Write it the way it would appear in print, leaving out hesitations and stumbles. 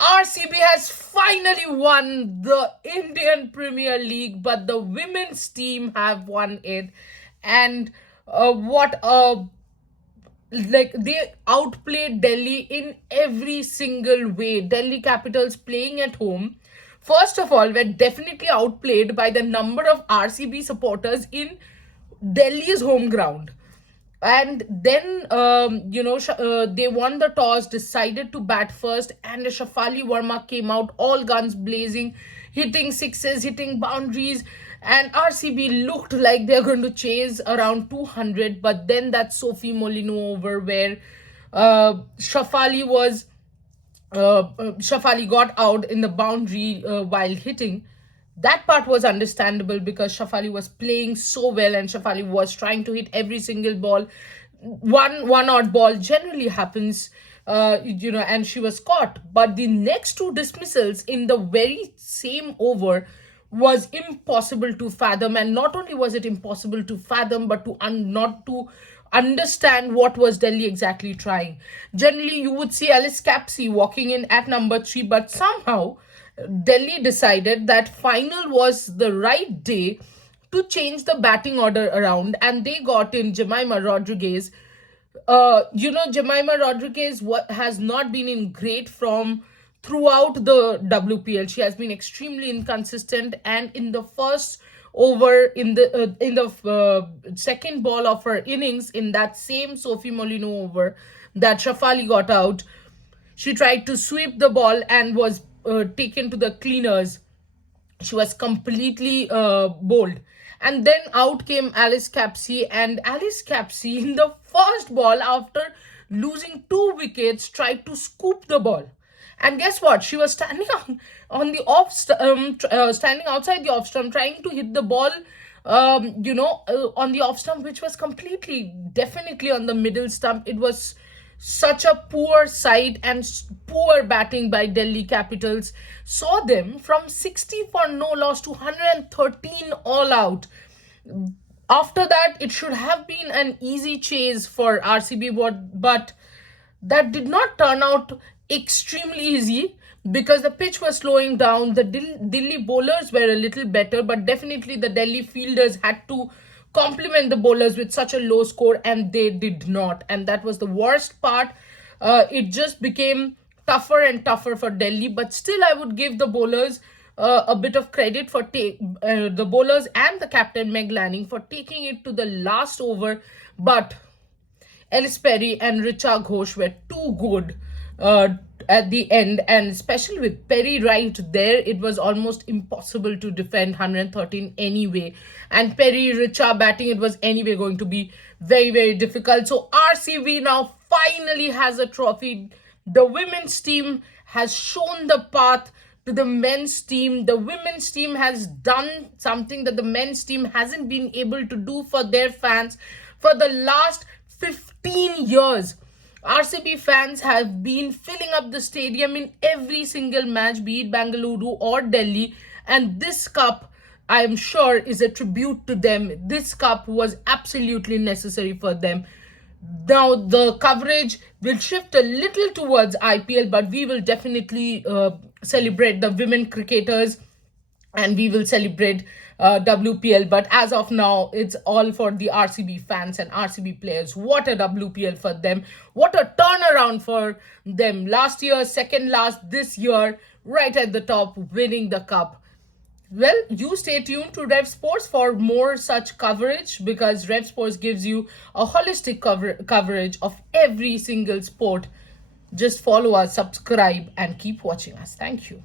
RCB has finally won the Indian Premier League, but the women's team have won it. And what a like they outplayed Delhi in every single way. Delhi Capitals playing at home, first of all, were definitely outplayed by the number of RCB supporters in Delhi's home ground. And then they won the toss, decided to bat first, and Shafali Verma came out all guns blazing, hitting sixes, hitting boundaries, and RCB looked like they're going to chase around 200. But then that Sophie Molino over where Shafali was Shafali got out in the boundary while hitting. That part was understandable because Shafali was playing so well and Shafali was trying to hit every single ball. One odd ball generally happens, and she was caught. But the next two dismissals in the very same over was impossible to fathom, and not only was it impossible to fathom, but to not to understand what was Delhi exactly trying. Generally, you would see Alice Capsey walking in at number 3, but somehow Delhi decided that final was the right day to change the batting order around, and they got in Jemima Rodriguez. Jemima Rodriguez has not been in great form throughout the WPL. She has been extremely inconsistent, and in the first over, in the second ball of her innings, in that same Sophie Molino over that Shafali got out, she tried to sweep the ball and was taken to the cleaners. She was completely bowled. And then out came Alice Capsey, and Alice Capsey, in the first ball, after losing 2 wickets, tried to scoop the ball. And guess what? She was standing on the standing outside the off stump, trying to hit the ball, on the off stump, which was completely, definitely on the middle stump. It was such a poor sight and poor batting by Delhi Capitals. Saw them from 60 for no loss to 113 all out. After that, it should have been an easy chase for RCB, but that did not turn out extremely easy because the pitch was slowing down. The Delhi bowlers were a little better, but definitely the Delhi fielders had to compliment the bowlers with such a low score, and they did not. And that was the worst part. It just became tougher and tougher for Delhi, but still I would give the bowlers a bit of credit for the bowlers and the captain Meg Lanning for taking it to the last over. But Ellis Perry and Richa Ghosh were too good at the end, and especially with Perry right there, it was almost impossible to defend 113 anyway. And Perry, Richa batting, it was anyway going to be very, very difficult. So RCB now finally has a trophy. The women's team has shown the path to the men's team. The women's team has done something that the men's team hasn't been able to do for their fans for the last 15 years. RCB fans have been filling up the stadium in every single match, be it Bengaluru or Delhi, and this cup, I am sure, is a tribute to them. This cup was absolutely necessary for them. Now the coverage will shift a little towards IPL, but we will definitely celebrate the women cricketers and we will celebrate WPL. But as of now, it's all for the RCB fans and RCB players. What a WPL for them. What a turnaround for them. Last year, second last, this year, right at the top, winning the cup. Well, you stay tuned to Revsportz for more such coverage, because Revsportz gives you a holistic coverage of every single sport. Just follow us, subscribe, and keep watching us. Thank you.